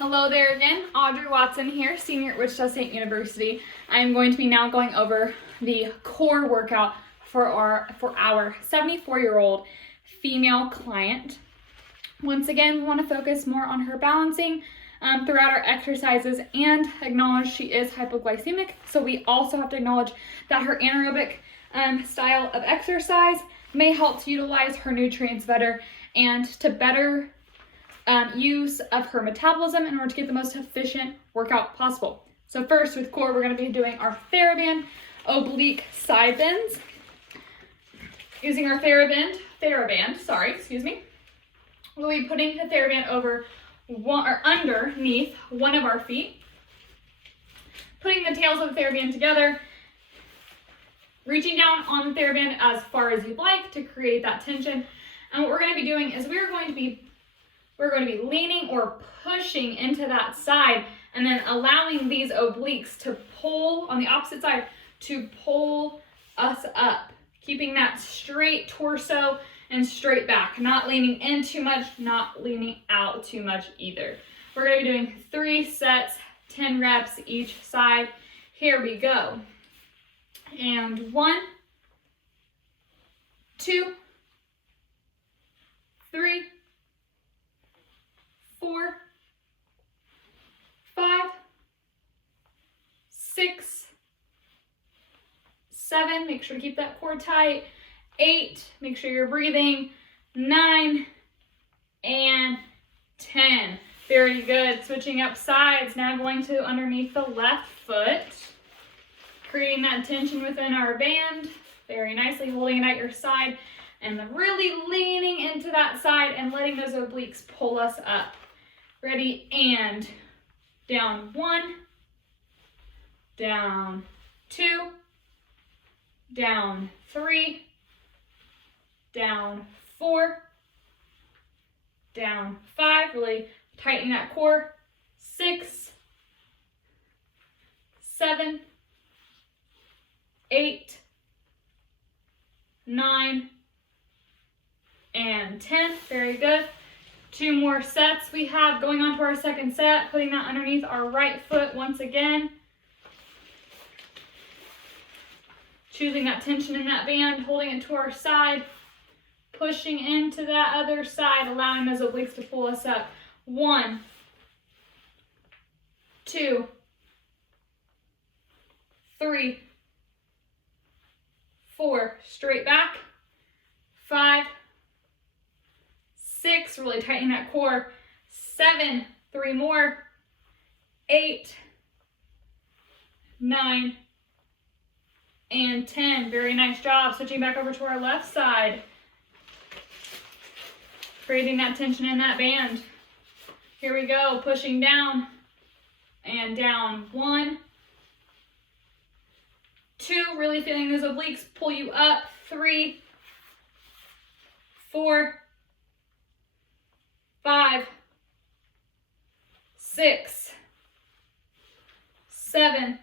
Hello there again, Audrey Watson here, senior at Wichita State University. I'm going to be now going over the core workout for our 74-year-old female client. Once again, we want to focus more on her balancing throughout our exercises and acknowledge she is hypoglycemic. So we also have to acknowledge that her anaerobic style of exercise may help to utilize her nutrients better and to better use of her metabolism in order to get the most efficient workout possible. So first with core, we're going to be doing our TheraBand oblique side bends. Using our TheraBand, we'll be putting the TheraBand over underneath one of our feet, putting the tails of the TheraBand together, reaching down on the TheraBand as far as you'd like to create that tension. And what we're going to be doing is we're going to be leaning or pushing into that side and then allowing these obliques to pull on the opposite side to pull us up, keeping that straight torso and straight back, not leaning in too much, not leaning out too much either. We're going to be doing 3 sets, 10 reps each side. Here we go. And 1, 2, 3, 4, 5, 6, 7, make sure to keep that core tight, 8, make sure you're breathing, 9, and 10. Very good. Switching up sides, now going to underneath the left foot, creating that tension within our band, very nicely holding it at your side, and really leaning into that side and letting those obliques pull us up. Ready, and down 1, down 2, down 3, down 4, down 5, really tightening that core, 6, 7, 8, 9, and 10, very good. 2 more sets we have going on to our second set, putting that underneath our right foot once again. Choosing that tension in that band, holding it to our side, pushing into that other side, allowing those obliques to pull us up. 1, 2, 3, 4, straight back, 5, 6, really tightening that core, 7, 3 more, 8, 9, and 10. Very nice job. Switching back over to our left side, creating that tension in that band. Here we go, pushing down and down. 1, 2, really feeling those obliques pull you up. 3, 4, 5, 6, 7,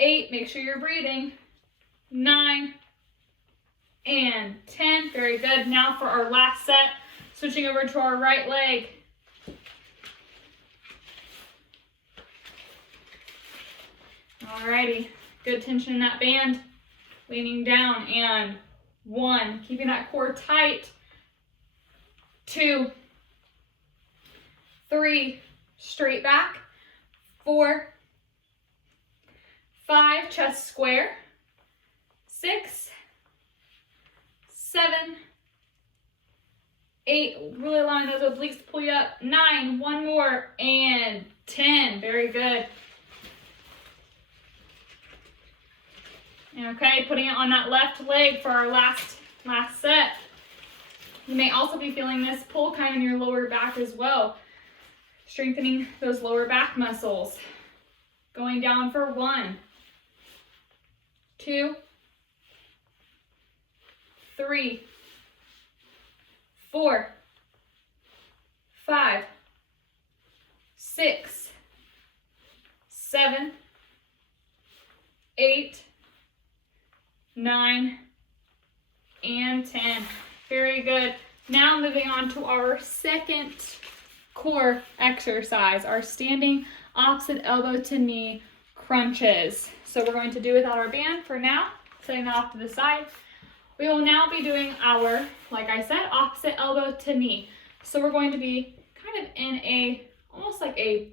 8, make sure you're breathing, 9, and 10. Very good. Now for our last set, switching over to our right leg. Alrighty, good tension in that band, leaning down, and 1, keeping that core tight, 2, 3, straight back, 4, 5, chest square, 6, 7, 8, really allowing those obliques to pull you up, 9, 1 more, and 10. Very good. Okay, putting it on that left leg for our last set. You may also be feeling this pull kind of in your lower back as well, strengthening those lower back muscles. Going down for 1, 2, 3, 4, 5, 6, 7, 8, 9, and 10. Very good. Now moving on to our second core exercise, our standing opposite elbow to knee crunches. So we're going to do without our band for now, setting that off to the side. We will now be doing our, like I said, opposite elbow to knee. So we're going to be kind of in a, almost like a,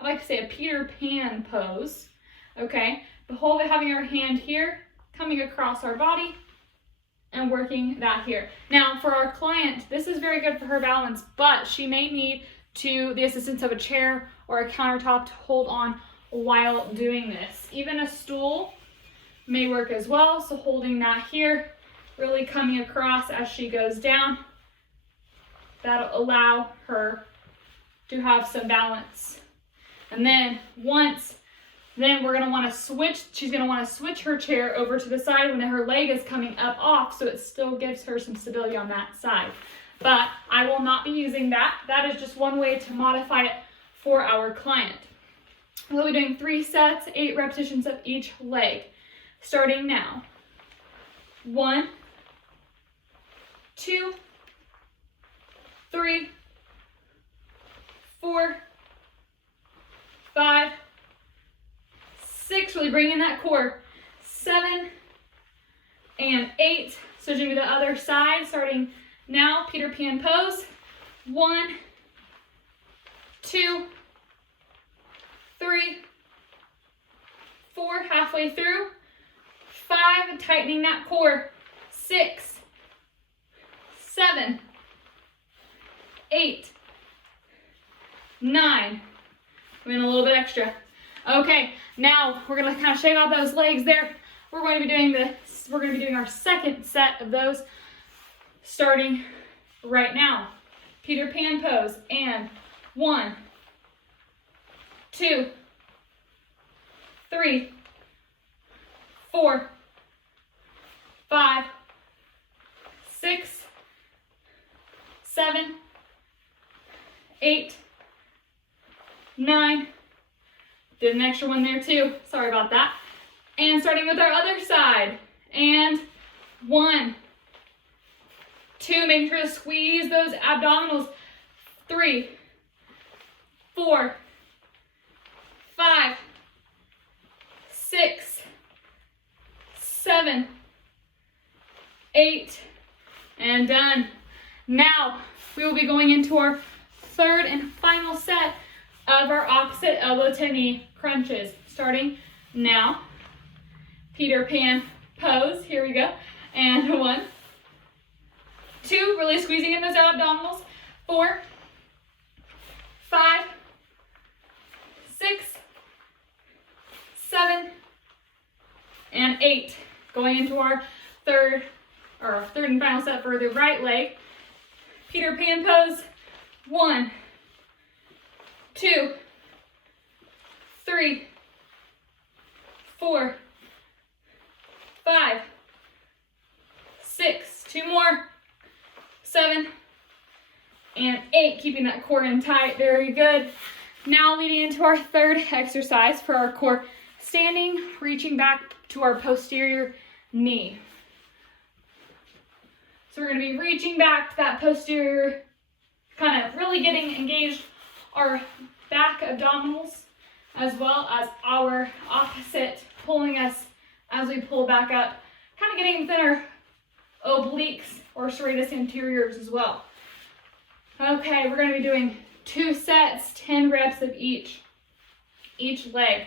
I like to say a Peter Pan pose, okay? The whole of it having our hand here, coming across our body, and working that here. Now, for our client, this is very good for her balance, but she may need the assistance of a chair or a countertop to hold on while doing this. Even a stool may work as well, so holding that here, really coming across as she goes down. That'll allow her to have some balance. And then we're gonna wanna switch, she's gonna wanna switch her chair over to the side when her leg is coming up off, so it still gives her some stability on that side. But I will not be using that. That is just one way to modify it for our client. We'll be doing 3 sets, 8 repetitions of each leg. Starting now. 1, 2, 3, 4, 5, 6, really bringing that core. 7 and 8. Switching to the other side, starting now, Peter Pan pose. 1, 2, 3, 4, halfway through. 5, tightening that core. 6, 7, 8, 9. I'm in a little bit extra. Okay, now we're gonna kind of shake out those legs there. We're going to be doing our second set of those, starting right now. Peter Pan pose, and 1, 2, 3, 4, 5, 6, 7, 8, 9. Did an extra one there too. Sorry about that. And starting with our other side. And 1, 2, making sure to squeeze those abdominals. 3, 4, 5, 6, 7, 8, and done. Now we will be going into our third and final set of our opposite elbow to knee crunches. Starting now. Peter Pan pose. Here we go. And 1, 2, really squeezing in those abdominals. 4, 5, 6, 7, and 8. Going into our third and final set for the right leg. Peter Pan pose. 1, 2, 3, 4, 5, 6, 2 more, 7, and 8, keeping that core in tight. Very good. Now leading into our third exercise for our core, standing, reaching back to our posterior knee. So we're going to be reaching back to that posterior, kind of really getting engaged our back abdominals, as well as our opposite, pulling us as we pull back up, kind of getting within our obliques or serratus anteriors as well. Okay, we're going to be doing 2 sets, 10 reps of each leg.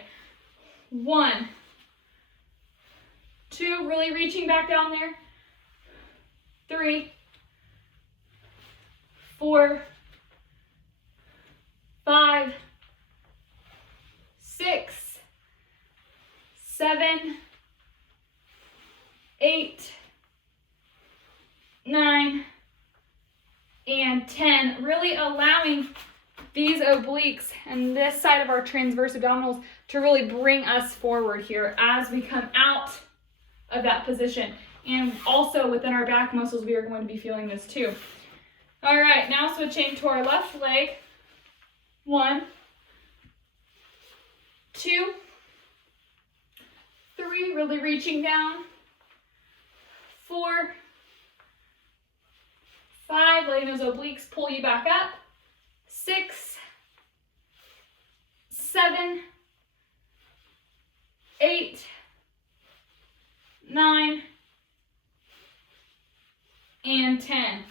1, 2, really reaching back down there. 3, 4, 5, 6, 7, 8, 9, and 10. Really allowing these obliques and this side of our transverse abdominals to really bring us forward here as we come out of that position. And also within our back muscles, we are going to be feeling this too. All right, now switching to our left leg. 1, 2, 3, really reaching down. 4, 5, letting those obliques pull you back up. 6, 7, 8, 9, and 10.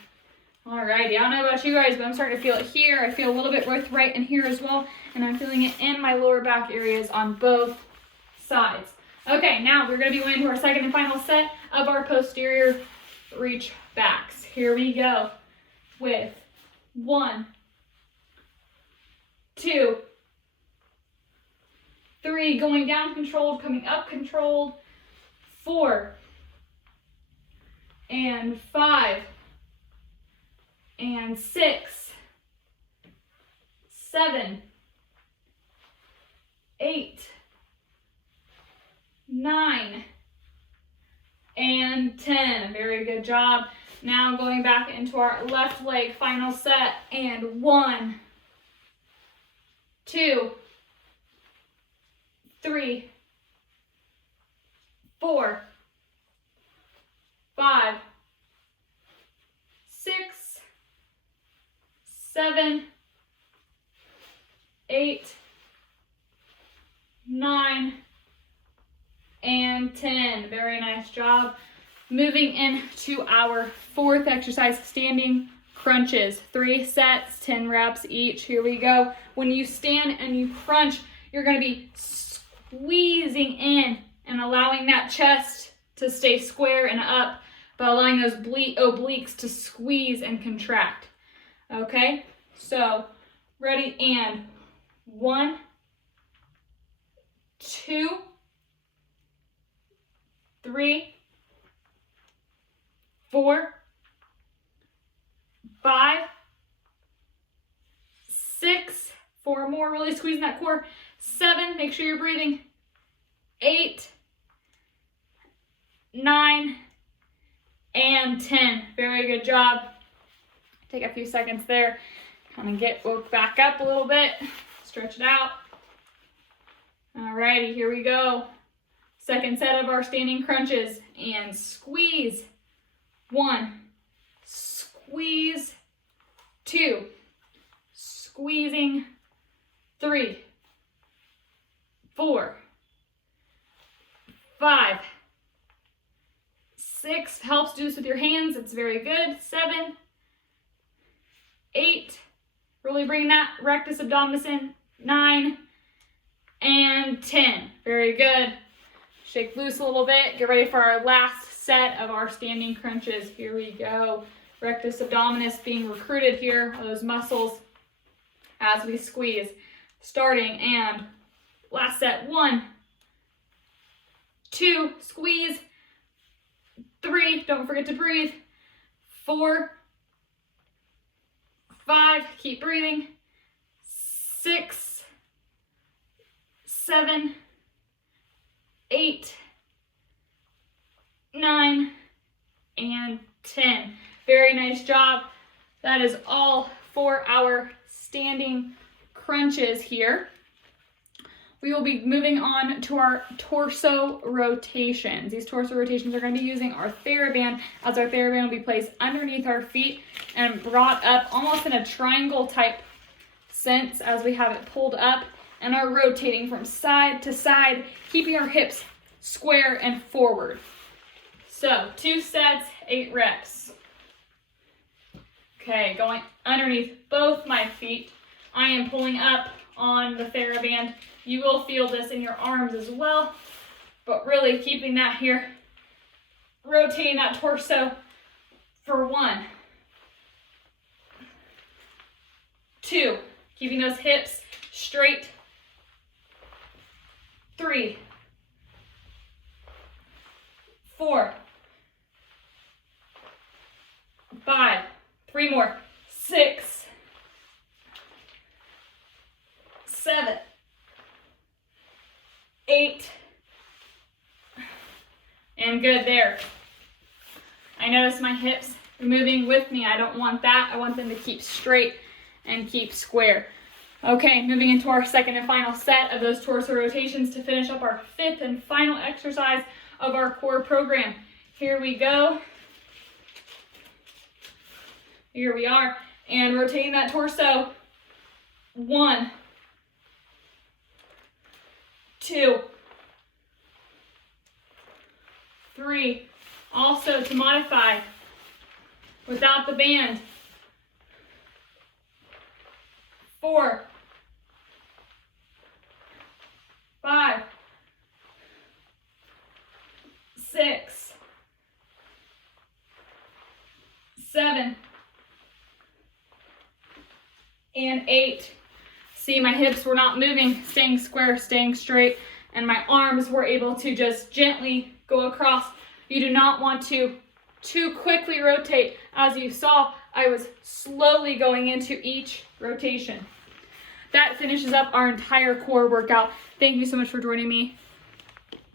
Alrighty, I don't know about you guys, but I'm starting to feel it here. I feel a little bit right in here as well, and I'm feeling it in my lower back areas on both sides. Okay, now we're going to be going to our second and final set of our posterior reach backs. Here we go with 1, 2, 3, going down controlled, coming up controlled, 4, and 5, and 6, 7, 8, 9, and 10. Very good job. Now going back into our left leg final set, and 1, 2, 3, 4, 5, 6, 7, 8, 9, and 10. Very nice job. Moving into our fourth exercise, standing crunches. 3 sets, 10 reps each. Here we go. When you stand and you crunch, you're going to be squeezing in and allowing that chest to stay square and up, but allowing those obliques to squeeze and contract. Okay, so ready, and 1, 2, 3, 4, 5, 6, 4 more, really squeezing that core, 7, make sure you're breathing, 8, 9, and 10. Very good job. Take a few seconds there, kind of get woke back up a little bit, stretch it out. Alrighty, here we go. Second set of our standing crunches, and squeeze. 1, squeeze. 2, squeezing. 3, 4, 5, 6, helps do this with your hands, it's very good. 7, 8, really bring that rectus abdominis in. 9, and 10. Very good. Shake loose a little bit. Get ready for our last set of our standing crunches. Here we go. Rectus abdominis being recruited here, those muscles, as we squeeze. Starting, and last set. 1, 2, squeeze. 3, don't forget to breathe. 4, 5, keep breathing. 6, 7, 8, 9, and 10. Very nice job. That is all for our standing crunches here. We will be moving on to our torso rotations. These torso rotations are going to be using our TheraBand, as our TheraBand will be placed underneath our feet and brought up almost in a triangle type sense as we have it pulled up, and are rotating from side to side, keeping our hips square and forward. So 2 sets, 8 reps. Okay, going underneath both my feet. I am pulling up on the TheraBand. You will feel this in your arms as well, but really keeping that here, rotating that torso for 1, 2, keeping those hips straight, 3, 4, 5, 3 more, 6, 7, 8, and good there. I notice my hips moving with me. I don't want that. I want them to keep straight and keep square. Okay, moving into our second and final set of those torso rotations to finish up our 5th and final exercise of our core program. Here we go. Here we are, and rotating that torso. 1, 2, 3. Also to modify without the band. 4, 5, 6, 7, and 8. See, my hips were not moving, staying square, staying straight, and my arms were able to just gently go across. You do not want to too quickly rotate. As you saw, I was slowly going into each rotation. That finishes up our entire core workout. Thank you so much for joining me.